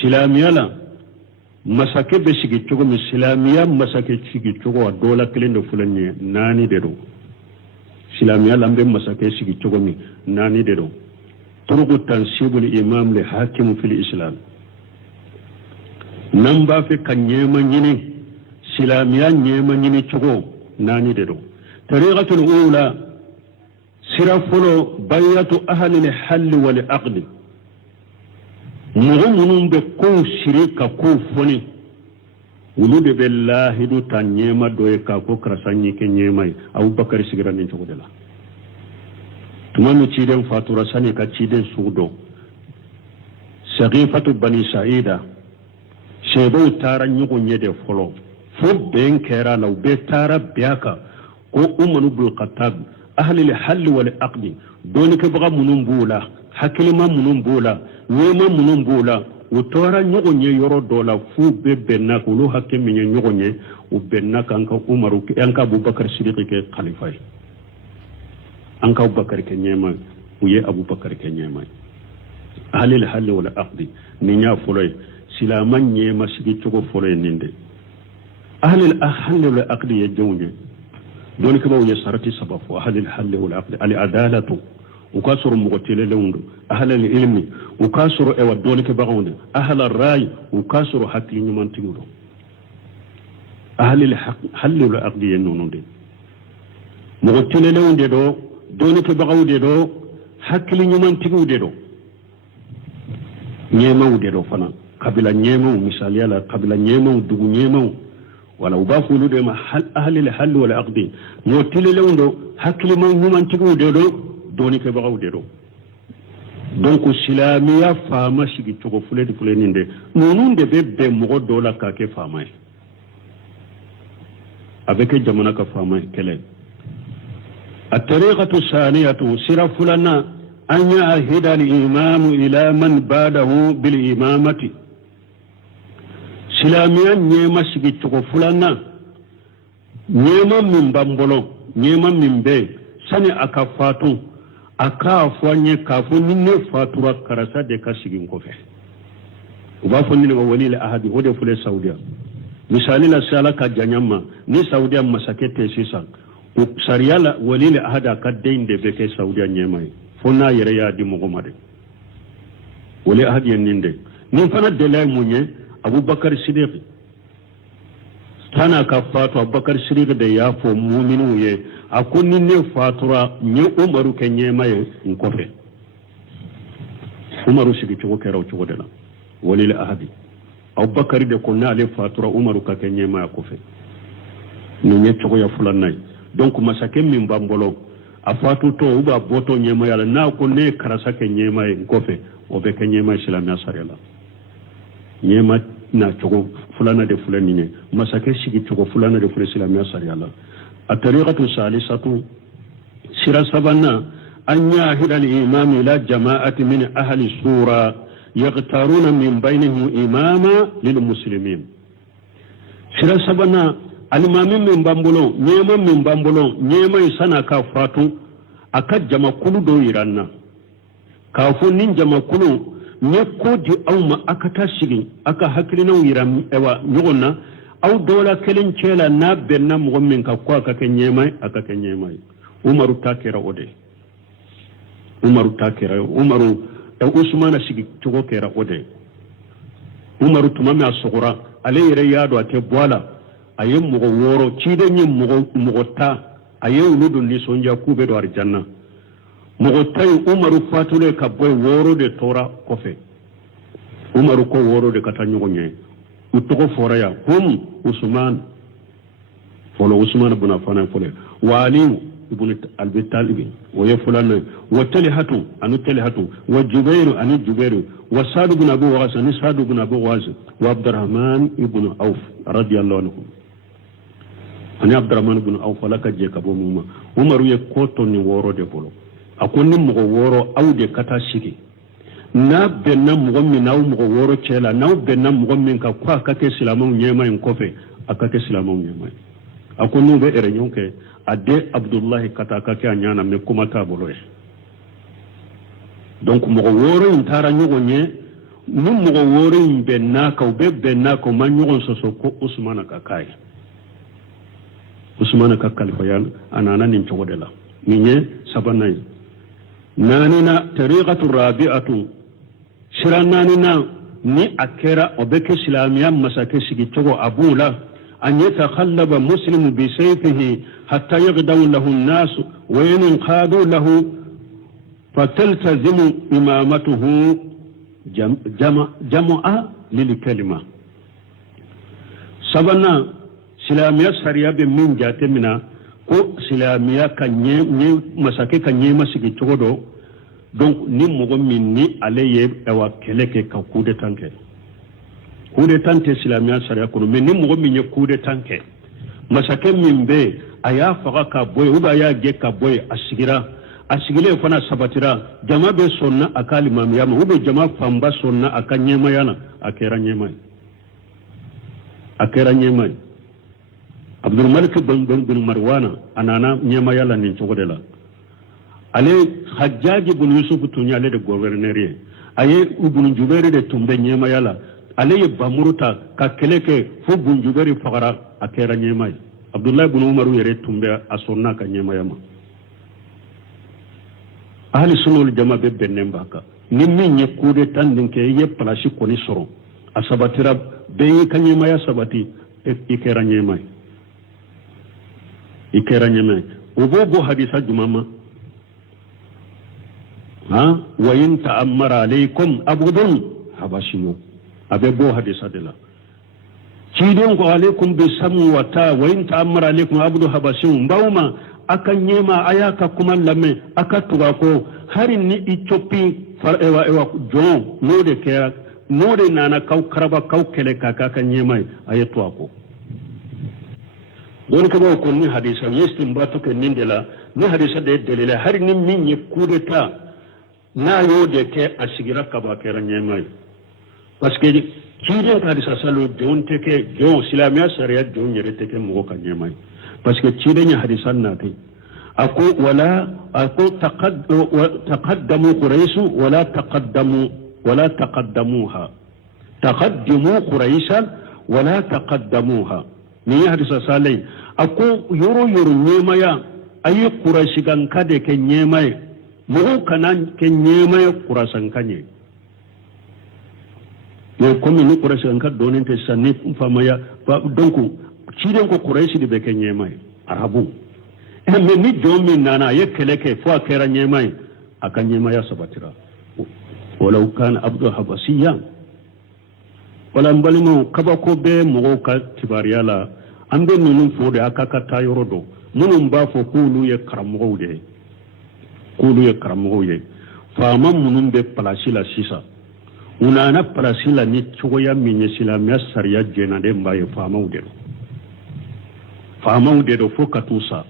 silamiya la masake be sigi cogomi silamiya masake sigi cogo a dola kelen de fulanye nani de do silamiya la mbe masake sigi cogomi nani de do turuku tansibul imam li hakim fil islam nan ba fe kanyema nyini silamiya nyema nyini chogo nani dedo tariqatul ula sirafolo bayatu ahli al-hal wal aqd mu'minun be ko shirika ko foni wulude billahi du tanyema do ka ko krasanyi ke nyemai abubakar sigiran ni chogo dela tumami ciden fatura sani ka ciden sudo saqifatu bani sa'ida shebo tara nyugo nyede folo fo ben kera law be tara biaka ko umanu bil khattab ahli al hal wal aqd doni ke baga munun bula hakilima munun bula nyema munun bula o tora nyogo nye yoro dola fu be benna ko lo hakimi nye nyogo nye o benna kanka umaru yanka abubakar siddiq ke khalifa anka abubakar ke nyema uye abubakar ke nyema ahli al hal wal aqd ni nya foloy silaman nyema sigi chogo foloy ninde أهل الحل والعقد يجون دون كبا يسارتي سبب أهل الحل والعقد العدالة وكاسر مقتل لون أهل العلم وكاسر أو دون كبا أهل الرأي وكاسر حتى يمن تقول أهل الحل والعقد ينون دي مقتل لون دي دون كبا دو حتى يمن تقول دي نيمو دي فنا قبل نيمو مثال يلا قبل نيمو دو نيمو wala ubafulu de ma ahli al hal wal aqdi no tilelewndo hakli man human tigu de do doni ke bagaw de do donc silamiya fama sigi togo fuledi fuleninde nonun de bebbe mo do la ka ke fama avec jamana ka fama kele الطريقة الثانية سرف لنا أن يعهد الإمام إلى من بعده بالإمامة silamiya nyema sigi cogo fulana nyema min bambolo nyema min be sani aka fatu aka afanye kafu ninne fatura karasa de ka sigin kofe uba fonni ne wali la ahadi ode fule saudiya misali la sala ka janyama ni saudiya masakete sisa sariyala wali la ahada ka deinde be ke saudiya nyema fonna yere ya di mugumade wali ahadi yenninde ni fana delay munye abubakar siddiq tana ka fatu abubakar siddiq da ya fo mu'minu ye akonni ne fatura ni umaru ke nyema ye nkofe umaru sigi chugo keraw chugo dela wali la ahadi abubakar de ko na le fatura umaru ka ke nyema ya kofe ni ne chugo ya fulanay donc masake min bambolo a fatu to uba boto nyema yala na ko ne karasa ke nyema ye nkofe o be ke nyema islamia sarela nyema na chugo fulana de fulani ne masake sigi chugo fulana de fulani islamia sarela الطريقة الثالثة سيرة سبنا أن يعهد الإمام إلى جماعة من أهل السورة يختارون من بينهم إماما للمسلمين سيرة سبنا الإمام من بامبولو نيما من بامبولو نيما يسانا كافراتو أكاد جمع كل دو إيرانا كافو نين جمع كل نيكو دي أوما أكتا سيغي أكا حكرنا ويرام إيوا نيغونا aw dola kelen cela na benna mo min ka ko ka kenyemay aka kenyemay umaru takira ode umaru usmana sigi togo kera ode umaru tumame asugura alayre yado ate bola ayem mo woro cide nyim mo ta ayew ludu ni sonja kube do arjanna mo tay umaru fatule ka boy woro de tora kofe umaru ko woro de katanyo nye utogo foraya hum usman folo usman ibn affan folo wali ibn abi talib wa yafulana wa talihatu anu talihatu wa jubair anu jubair wa sa'd ibn abu waqas anu sa'd ibn abu waqas wa abdurrahman ibn auf radiyallahu anhu ani abdurrahman ibn auf laka je kabo muma umaru ye koto ni woro de bolo akonni mo woro awde kata shiki na benna mugommi na mugo woro chela na benna mugommi ka kwa kake silamu nyema en kofe akake silamu nyema akonu be ere nyonke ade abdullah kata kake anyana me kuma ta boloye donc mugo woro intara nyugo nye nu mugo woro benna ka be benna ko manyugo soso ko usmana ka kai usmana ka khalifa yan anana nin chogodela ninye sabanay nanina tariqatu rabi'atu shirananina ni akera obeke islamiya masake sigi togo abula an yatakhallaba muslimu bi sayfihi hatta yaghdaw lahu an-nas wa yanqadu lahu fataltazimu imamatuhu jama'a lil kalima sabana islamiya sariya be min jatemina ko islamiya kanye masake kanye masigi togo do donc ni mogo minni aleye ewa keleke ka kude tanke islamia sharia kono mais ni mogo minye kude tanke masake mimbe aya faga ka boy uba ya ge ka boy asigile fana sabatira jama be sonna akali mamiyama ube jama famba sonna akanyema yana akera nyema abdul malik bin marwana anana nyema yala ni chogodela ale hajjaj ibn yusuf tunyale de gouverneur aye ibn jubair de tumbe nyema yala ale bamuruta ka keleke fu ibn jubair fagara akera nyema abdullah ibn umar yere tumbe asonna ka nyema yama ahli sunul jama be benemba ka ni min ye kude tandinke ye place ko ni soro asabatira be ka nyema ya sabati ikera nyema ubobo hadisa jumama wa in ta'ammara alaykum abudun habashiyo abe bo hadisa dela cidon ko alaykum bi samwata wa in ta'ammara alaykum abudu habashiyo bawma akan yema ayaka kuma lamme akatuga ko harin ni ichopi far ewa jon node kera node nana kaw karaba kaw kele kaka kan yema ayeto ko don ka ba ko ni hadisa yestin ba to ken nindela ni hadisa de delila har ni min ye kudeta na yo de ke asigira ka ba kera nyemay parce que kidin ka hadisa salo don te ke jo islamia sharia don yere te ke mo ka nyemay parce que cidenya hadisan nati ako taqaddamu quraish wala taqaddamuha taqaddimu quraishan wala taqaddamuha ni hadisa salai ako yoro nyemaya ayi quraish gan kade ke nyemaya mo kanan ke nyemaya qurasan kanye ne komi ni quraish gan kad donin te sanni famaya donc ciden ko quraish de be ke nyemaya arabu mais ni jomi nana yekele ke fo kera nyemaya aka nyemaya sabatira walau kana abdu habasiya wala mbalimo kaba ko be mo ka tibariyala ambe nunun fo de aka ka tayoro do munun ba fo kulu ye karamo ye fama munun be palasila sisa unana palasila ni choya minye silamia sariya jena de mbaye fama ude do fo katusa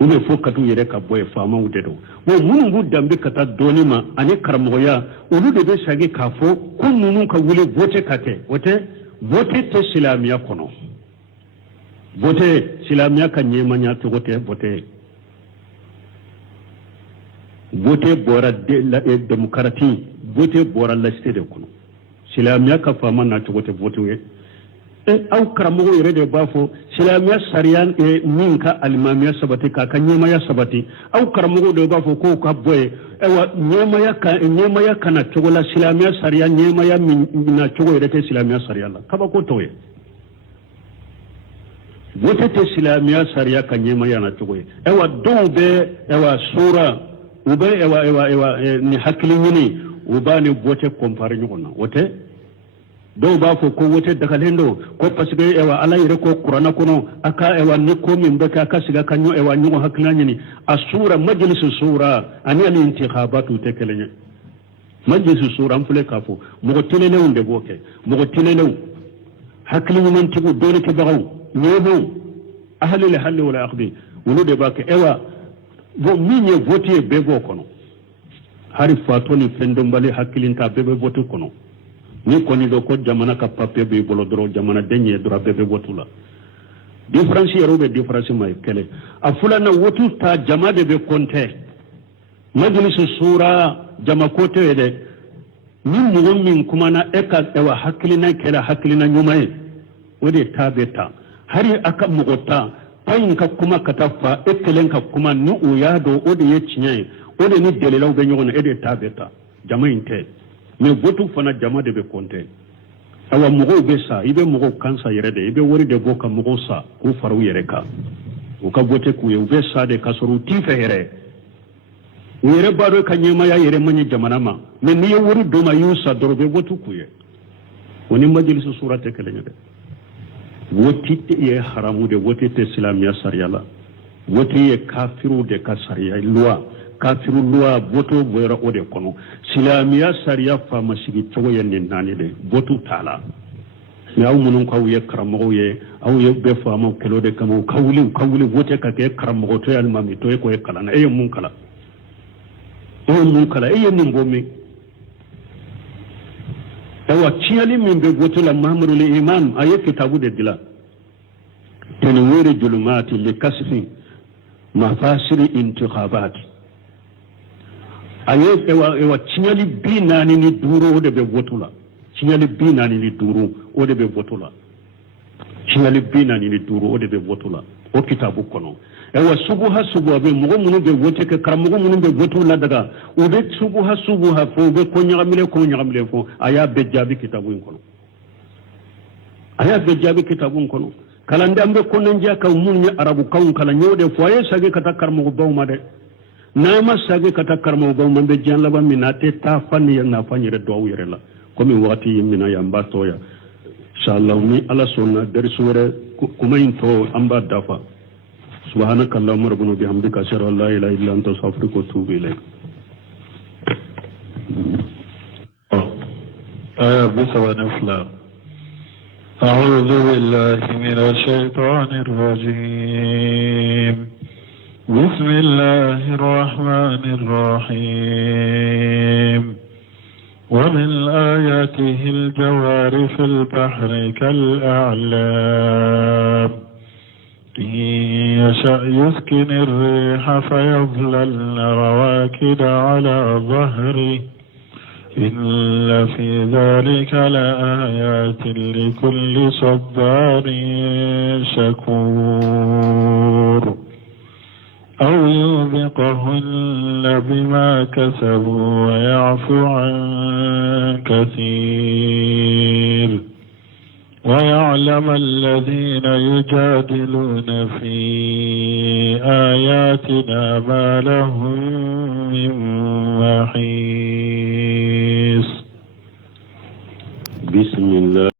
ube fo katu yere ka boye fama ude do wo munun bu dambe kata donima ani karamo ya ulu de be sage ka fo kun munun ka wule vote kate vote te silamia kono vote silamia ka nyemanya to vote bora de la démocratie vote bora la cité de kono silamia ka fama na to vote we aw karamo yere de bafo silamia sariyan minka almamia sabati ka nyemaya sabati aw karamo de bafo ko ka boye ewa nyemaya kana to la silamia sariyan nyemaya na to yere te silamia sariyan la kaba ko toye vote te silamia sariya ka nyemaya na to ewa dombe ewa sura ube ewa ni hakilini ubani vote compare nyona wote do ba fo ko wote daga lendo ko pasbe ewa ala yire ko qur'ana kono aka ewa ni ko min be ka siga kanyo ewa nyugo hakilani ni asura majlis sura ani al intikhabatu tekelenya majlis sura amfule kafo mo telele unde boke mo telele hakilani man tigo dole ke bagaw ñeebo ahli al hal wala aqdi wulude baka ewa bo minye vote be go kono hari fatoni fendo mbali hakilinta bebe vote kono ni koni do ko jamana ka papier be bolo dro jamana denye dro bebe votula difference yero be difference may kele afula na wotu ta jama de be konte majlis sura jama kote ede min mu'min kuma na eka ewa hakilina kela hakilina nyumaye wode tabeta hari aka mugota payin ka kuma katafa ekelen ka kuma nu uyado ode yechinyai ode ni delelaw be nyogona ede tabeta jama inte me votu fana jama de be konte awa mugo be sa ibe mugo kansa yere de ibe wori de boka mugo sa ku faru yere ka o ka vote ku ye be sa de kasoru tife yere yere baro ka nyema ya yere manye jamana ma me ni wori do ma yusa dorobe votu ku ye woni majlis surate kelenya de wotite ye haramu de wotite islamia sariala wotiye kafiru de ka sariya loi kafiru loi voto boyra ode kono islamia sariya fama sigi togo yende nani de votu tala ya umunun ko ye karamo ye aw ye be fama kelo de kamo kawuli vote ka ke karamo to yal mami to ko e kala na e mun kala e mun bomi ewa ciyali min be gotola mahmuru li imam aye kitabu de dila tanwir julumati li kasfi mafasiri intikhabat aye ewa ciyali binani ni duro de be gotola ciyali binani ni duro o de be gotola ciyali binani ni duro o de be gotola o kitabu kono ewa subuha be mugo munu be wote ke karamugo munu be gotola daga o be subuha fo be ko nyagamile fo aya be jabi kitabu kono kala ndambe ko nanja ka munnya arabu kawun kala nyode fo ay sage kata karamugo bawma de nama sage kata karamugo bawma be janla ba minate ta fanni na fanyere do yere la komi wati yimina ya mbato ya inshallah mi ala sunna dersuwere kuma into amba dafa سبحانك اللهم ربنا بحمدك أشهد أن لا إله إلا أنت أستغفرك وأتوب إليك. أعوذ بالله من الشيطان الرجيم. بسم الله الرحمن الرحيم. ومن آياته الجوار في البحر كالأعلام إن يشأ يسكن الريح فيظللن رواكد على ظهره إن في ذلك لآيات لكل صبار شكور أو يوبقهن بما كسبوا ويعفو عن كثير ويعلم الذين يجادلون في آياتنا ما لهم من محيص. بسم الله